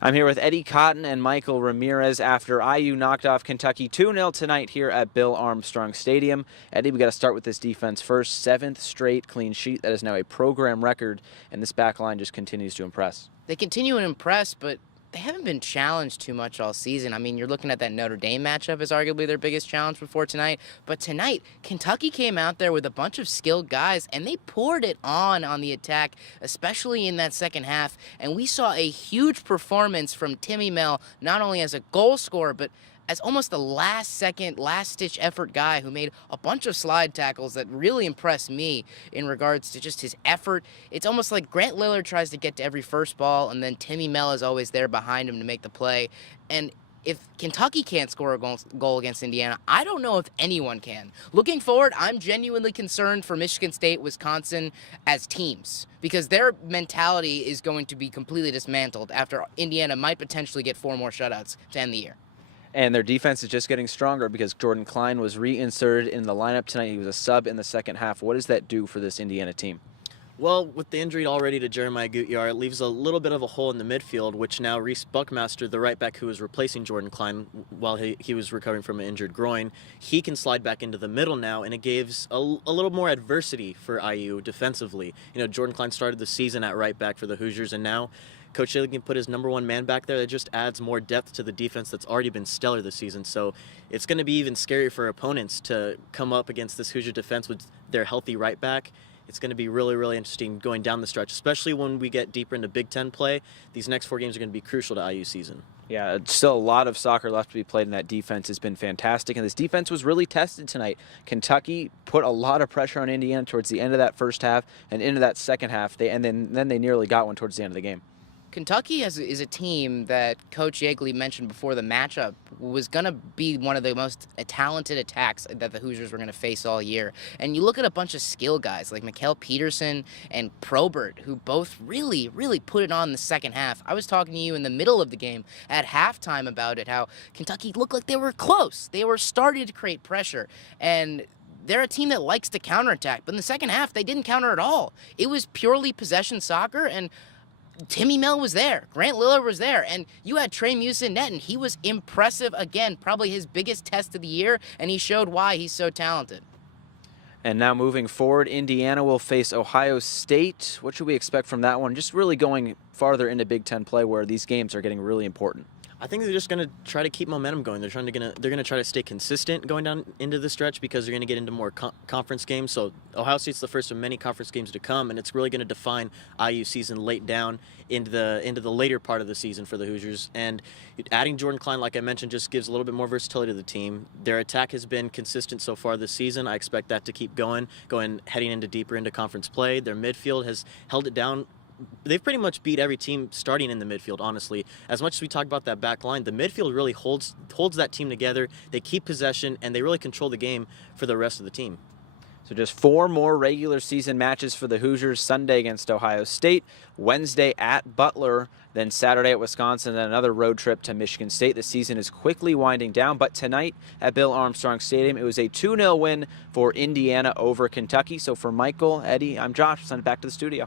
I'm here with Eddie Cotton and Michael Ramirez after IU knocked off Kentucky 2-0 tonight here at Bill Armstrong Stadium. Eddie, we got to start with this defense first. Seventh straight clean sheet. That is now a program record, and this back line just continues to impress. They continue to impress, but they haven't been challenged too much all season. I mean, you're looking at that Notre Dame matchup as arguably their biggest challenge before tonight. But tonight, Kentucky came out there with a bunch of skilled guys, and they poured it on the attack, especially in that second half. And we saw a huge performance from Timmy Mel, not only as a goal scorer, but as almost the last-second, last-ditch effort guy who made a bunch of slide tackles that really impressed me in regards to just his effort. It's almost like Grant Lillard tries to get to every first ball, and then Timmy Mel is always there behind him to make the play. And if Kentucky can't score a goal against Indiana, I don't know if anyone can. Looking forward, I'm genuinely concerned for Michigan State, Wisconsin as teams, because their mentality is going to be completely dismantled after Indiana might potentially get 4 more shutouts to end the year. And their defense is just getting stronger because Jordan Klein was reinserted in the lineup tonight. He was a sub in the second half. What does that do for this Indiana team? Well, with the injury already to Jeremiah Gutjahr, it leaves a little bit of a hole in the midfield, which now Reese Buckmaster, the right back who was replacing Jordan Klein while he was recovering from an injured groin, he can slide back into the middle now, and it gives a little more adversity for IU defensively. You know, Jordan Klein started the season at right back for the Hoosiers, and now Coach Shaley can put his #1 man back there. That just adds more depth to the defense that's already been stellar this season. So it's going to be even scarier for opponents to come up against this Hoosier defense with their healthy right back. It's going to be really, really interesting going down the stretch, especially when we get deeper into Big Ten play. These next 4 games are going to be crucial to IU season. Yeah, still a lot of soccer left to be played, and that defense has been fantastic. And this defense was really tested tonight. Kentucky put a lot of pressure on Indiana towards the end of that first half and into that second half. Then they nearly got one towards the end of the game. Kentucky is a team that Coach Yeagley mentioned before the matchup was going to be one of the most talented attacks that the Hoosiers were going to face all year. And you look at a bunch of skill guys like Mikael Peterson and Probert, who both really, really put it on in the second half. I was talking to you in the middle of the game at halftime about it, how Kentucky looked like they were close. They were starting to create pressure. And they're a team that likes to counterattack. But in the second half, they didn't counter at all. It was purely possession soccer, and Timmy Mel was there. Grant Lillard was there. And you had Trey Muse in net, and he was impressive again, probably his biggest test of the year, and he showed why he's so talented. And now moving forward, Indiana will face Ohio State. What should we expect from that one? Just really going farther into Big Ten play where these games are getting really important. I think they're just going to try to keep momentum going. They're going to try to stay consistent going down into the stretch because they're going to get into more conference games. So Ohio State's the first of many conference games to come, and it's really going to define IU season late down into the later part of the season for the Hoosiers. And adding Jordan Klein, like I mentioned, just gives a little bit more versatility to the team. Their attack has been consistent so far this season. I expect that to keep going heading into deeper into conference play. Their midfield has held it down. They've pretty much beat every team starting in the midfield, honestly. As much as we talk about that back line, the midfield really holds that team together. They keep possession, and they really control the game for the rest of the team. So just 4 more regular season matches for the Hoosiers. Sunday against Ohio State, Wednesday at Butler, then Saturday at Wisconsin, then another road trip to Michigan State. The season is quickly winding down, but tonight at Bill Armstrong Stadium, it was a 2-0 win for Indiana over Kentucky. So for Michael, Eddie, I'm Josh. Send it back to the studio.